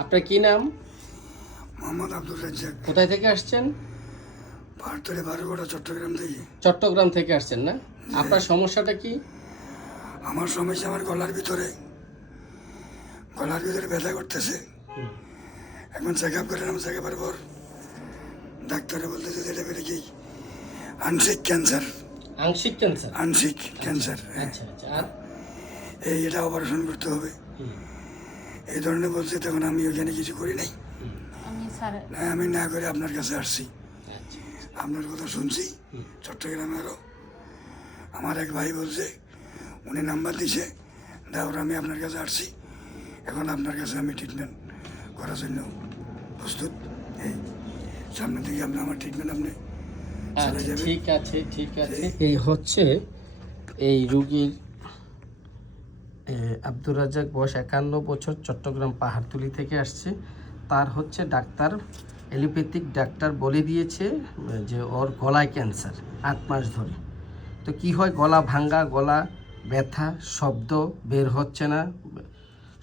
আপনার কি নাম? মোহাম্মদ আব্দুর রাজ্জাক। কোথায় থেকে আসছেন? পাহাড়তলি বারোগোড়া, চট্টগ্রাম থেকে। চট্টগ্রাম থেকে আসছেন না? আপনার সমস্যাটা কি? আমার সমস্যা, আমার গলার ভিতরে ব্যথা করতেছে। এখন চেক আপ করলাম, চেক আপের পর ডাক্তারে বলতেছে এটা বেড়ে কি আংশিক ক্যান্সার। আংশিক ক্যান্সার? আংশিক ক্যান্সার। আচ্ছা আচ্ছা। আর এটা অপারেশন করতে হবে এই ধরনের বলছে। তখন আমি ওখানে কিছু করি নাই, আমি না করে আপনার কাছে আসছি। আচ্ছা, আপনার কথা শুনছি চট্টগ্রামে। আরও আমার এক ভাই বলছে, উনি নাম্বার দিছে, তারপর আমি আপনার কাছে আসছি। এখন আপনার কাছে আমি ট্রিটমেন্ট করার জন্য প্রস্তুত। এই সামনে থেকে আপনি আমার ট্রিটমেন্ট আপনি চালিয়ে আচ্ছা, যাবেন। ঠিক আছে ঠিক আছে। এই হচ্ছে এই রুগীর আব্দুর রাজ্জাক, বয়স 51 বছর, চট্টগ্রাম পাহাড়তলি থেকে আসছে। তার হচ্ছে ডাক্তার, এলোপ্যাথিক ডাক্তার বলে দিয়েছে যে ওর গলায় ক্যান্সার 8 মাস ধরে। তো কি হয়, গলা ভাঙ্গা, গলা ব্যথা, শব্দ বের হচ্ছে না,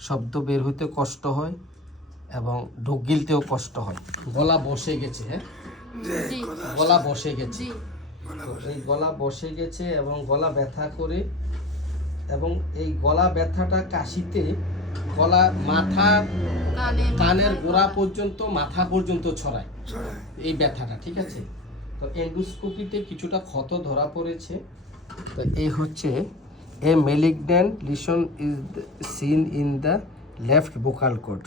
শব্দ বের হইতে কষ্ট হয় এবং ঢোক গিলতেও কষ্ট হয়। গলা বসে গেছে, হ্যাঁ গলা বসে গেছে। এই গলা বসে গেছে এবং গলা ব্যথা করে, এবং এই গলা ব্যথাটা কাশিতে গলা মাথা কানের গোড়া পর্যন্ত, মাথা পর্যন্ত ছড়ায় এই ব্যথাটা, ঠিক আছে? তো এন্ডোস্কোপিতে কিছুটা ক্ষত ধরা পড়েছে। তো এই হচ্ছে a malignant lesion is seen in the left vocal cord.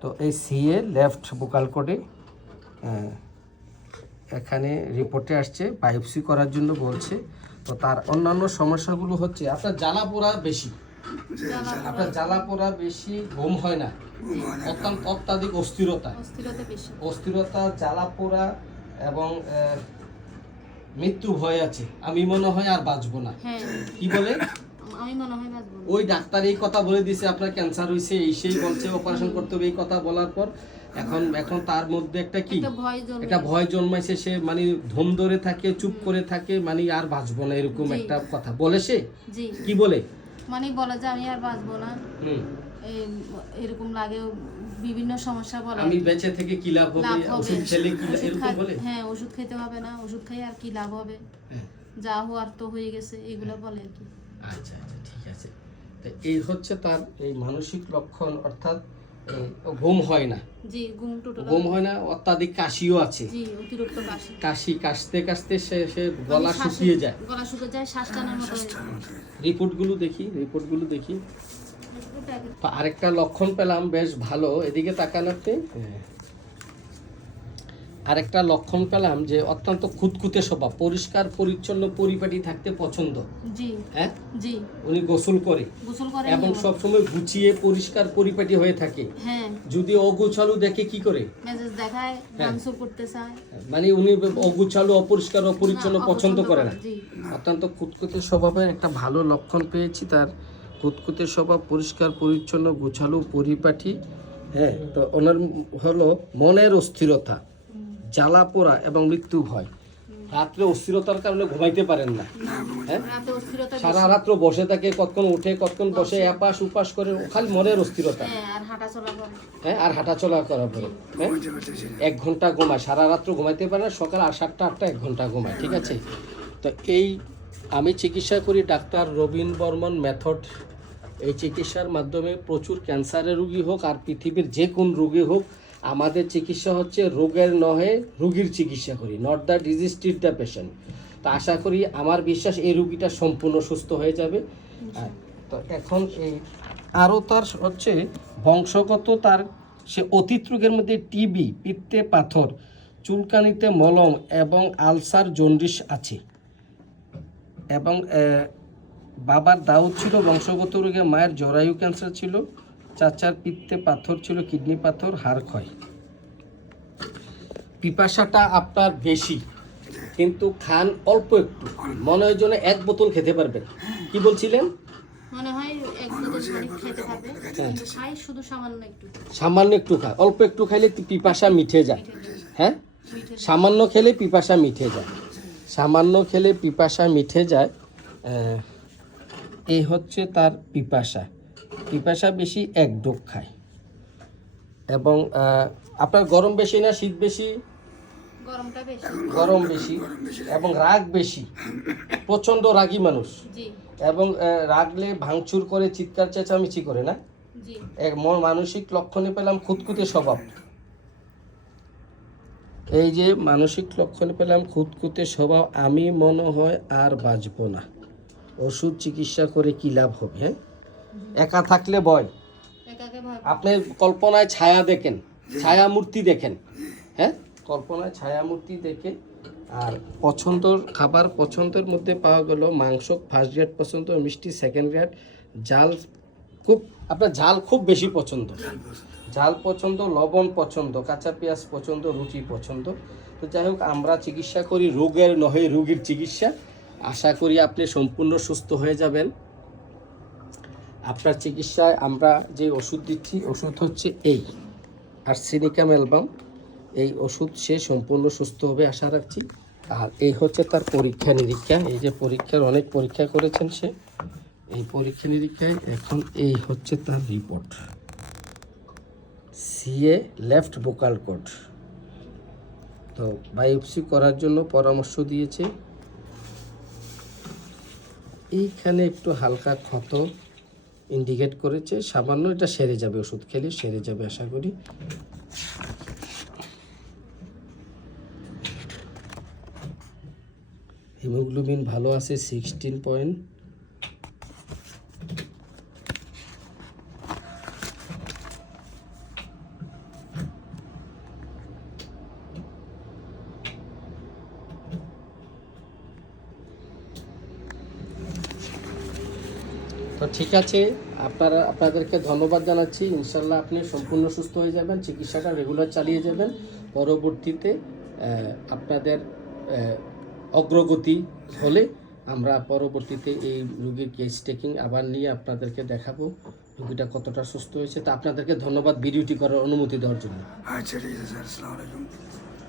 তো এই সিএ লেফট ভোকাল কর্ডে এখানে রিপোর্টে আসছে, বায়োপসি করার জন্য বলছে। তো তার অন্যান্য সমস্যাগুলো হচ্ছে আপনার জ্বালা পোড়া বেশি, আপনার জ্বালা পোড়া বেশি, ঘুম হয় না, অত্যাধিক অস্থিরতা, জ্বালা পোড়া এবং মৃত্যু ভয় আছে। আমি মনে হয় আর বাঁচবো না। কি বলে? ওই ডাক্তার এই কথা বলে দিয়েছে আপনার ক্যান্সার হয়েছে, এই সেই বলছে, অপারেশন করতে হবে, এই কথা বলার পর এখন তার মধ্যে একটা কি একটা ভয় জন্মাইছে। সে মানে ধম ধরে থাকে, চুপ করে থাকে, মানে আর বাঁচবো না এরকম একটা কথা বলে। সে কি বলে? মানে বলে যে আমি আর বাঁচবো না, এরকম লাগে, বিভিন্ন সমস্যা বলে। আমি বেঁচে থেকে কি লাভ হবে, ওষুধ খেলে কি এরকম বলে। হ্যাঁ, ওষুধ খেতে হবে না, ওষুধ খাই আর কি লাভ হবে, যা হওয়ার তো হয়ে গেছে, এগুলো বলে আর কি। আচ্ছা আচ্ছা, ঠিক আছে। তো এই হচ্ছে তার এই মানসিক লক্ষণ, অর্থাৎ ঘুম হয় না। জি, ঘুম হয় না, অত্যাধিক কাশিও আছে। জি, অতিরিক্ত কাশি কাশতে কাশতে সে গলা শুকিয়ে যায়, শ্বাস টানার মতো। রিপোর্টগুলো দেখি। তো আরেকটা লক্ষণ পেলাম বেশ ভালো, এদিকে তাকান আপনি। আরেকটা লক্ষণ পেলাম যে অত্যন্ত খুঁতখুঁতে স্বভাব, পরিষ্কার পরিচ্ছন্ন পরিপাটি থাকতে পছন্দ। জি হ্যাঁ জি, উনি গোসল করে এবং সবসময় গুছিয়ে পরিষ্কার পরিপাটি হয়ে থাকে। হ্যাঁ, যদি অগোছালো দেখে কি করে? মেজাজ দেখায়, ভাঙচুর করতে চায়। মানে উনি অগোছালো, অপরিষ্কার, অপরিচ্ছন্ন পছন্দ করে না। অত্যন্ত খুঁতখুঁতে স্বভাবের একটা ভালো লক্ষণ পেয়েছি তার। খুঁতখুঁতে স্বভাব, পরিষ্কার পরিচ্ছন্ন, গোছালো, পরিপাটি। হ্যাঁ, তো ওনার হলো মনের অস্থিরতা, জ্বালা পোড়া এবং মৃত্যু ভয়। রাত্রে অস্থিরতার কারণে ঘুমাইতে পারেন না। হ্যাঁ, সারা রাত্র বসে থাকে, কতক্ষণ উঠে কতক্ষণ বসে, এপাশ উপাস করে, খালি মনের অস্থিরতা। হ্যাঁ, আর হাঁটা চলা করার পরে 1 ঘন্টা ঘুমায়, সারা রাত্র ঘুমাইতে পারে না, সকাল 7টা 8টা 1 ঘন্টা ঘুমায়, ঠিক আছে? তো এই আমি চিকিৎসা করি ডাক্তার রবিন বর্মন মেথড। এই চিকিৎসার মাধ্যমে প্রচুর ক্যান্সারের রোগী হোক আর পৃথিবীর যে কোন রোগী হোক, আমাদের চিকিৎসা হচ্ছে রোগের নহে রোগীর চিকিৎসা করি, not the disease, treat the patient. তো আশা করি, আমার বিশ্বাস, এই রোগীটা সম্পূর্ণ সুস্থ হয়ে যাবে। তো এখন এই আরও তার হচ্ছে বংশগত, তার সে অতীত রোগের মধ্যে টিবি, পিত্তে পাথর, চুলকানিতে মলম এবং আলসার, জন্ডিস আছে। এবং বাবার দাউদ ছিল বংশগত রোগে, মায়ের জরায়ু ক্যান্সার ছিল, চাচার পিত্তে পাথর ছিল, কিডনি পাথর, হাড় ক্ষয়। পিপাসাটা আপনার বেশি, কিন্তু খান অল্প একটু, মনে হয় যেন 1 বোতল খেতে পারবেন। কি বলছিলেন? মনে হয় 1 বোতল খেতে পারবে, খাই শুধু সামান্য একটু খায়, অল্প একটু খাইলে পিপাসা মিটে যায়। হ্যাঁ, সামান্য খেলে পিপাসা মিটে যায়, সামান্য খেলে পিপাসা মিটে যায়। এই হচ্ছে তার পিপাসা বেশি, 1 ডোক খায়। এবং আপনার গরম বেশি না শীত বেশি? গরমটা বেশি। গরম বেশি এবং রাগ বেশি, প্রচণ্ড রাগী মানুষ জি এবং রাগলে ভাঙচুর করে, চিৎকার চেঁচামেচি করে না? জি এক মানসিক লক্ষণে পেলাম খুঁতখুঁতে স্বভাব। এই যে মানসিক লক্ষণে পেলাম খুঁতখুঁতে স্বভাব, আমি মনে হয় আর বাঁচব না, ওষুধ চিকিৎসা করে কি লাভ হবে? হ্যাঁ, একা থাকলে ভয়, একাকে ভয়। আপনি কল্পনায় ছায়া দেখেন, ছায়া মূর্তি দেখেন, হ্যাঁ কল্পনায় ছায়া মূর্তি দেখে। আর পছন্দর খাবার, পছন্দের মধ্যে পাওয়া গেল মাংস ফার্স্ট গ্রেড পছন্দ, মিষ্টি সেকেন্ড গ্রেড, ঝাল খুব, আপনার ঝাল খুব বেশি পছন্দ, ঝাল পছন্দ, লবণ পছন্দ, কাঁচা পেঁয়াজ পছন্দ, রুটি পছন্দ। তো যাই হোক, আমরা চিকিৎসা করি রোগের নহে রোগীর চিকিৎসা। আশা করি আপনি সম্পূর্ণ সুস্থ হয়ে যাবেন। আপনার চিকিৎসায় আমরা যে ওষুধ দিচ্ছি, ওষুধ হচ্ছে এই আর্সেনিকাম অ্যালবাম। এই ওষুধ সে সম্পূর্ণ সুস্থ হবে আশা রাখছি। আর এই হচ্ছে তার পরীক্ষা নিরীক্ষা, এই যে পরীক্ষার অনেক পরীক্ষা করেছেন সে, এই পরীক্ষা নিরীক্ষায় এখন এই হচ্ছে তার report. CA left vocal cord, তো বায়োপসি করার জন্য পরামর্শ দিয়েছে। এইখানে একটু হালকা ক্ষত ইন্ডিকেট করেছে, সামান্য, এটা সেরে যাবে, ওষুধ খেলে সেরে যাবে আশা করি। হিমোগ্লোবিন ভালো আছে 16 পয়েন্ট। তো ঠিক আছে, আপনাদেরকে ধন্যবাদ জানাচ্ছি। ইনশাল্লাহ আপনি সম্পূর্ণ সুস্থ হয়ে যাবেন, চিকিৎসাটা রেগুলার চালিয়ে যাবেন। পরবর্তীতে আপনাদের অগ্রগতি হলে আমরা পরবর্তীতে এই রোগীর কেস টেকিং আবার নিয়ে আপনাদেরকে দেখাবো রোগীটা কতটা সুস্থ হয়েছে। তা আপনাদেরকে ধন্যবাদ ভিডিওটি করার অনুমতি দেওয়ার জন্য। আচ্ছা ঠিক আছে স্যার, আসসালামু আলাইকুম।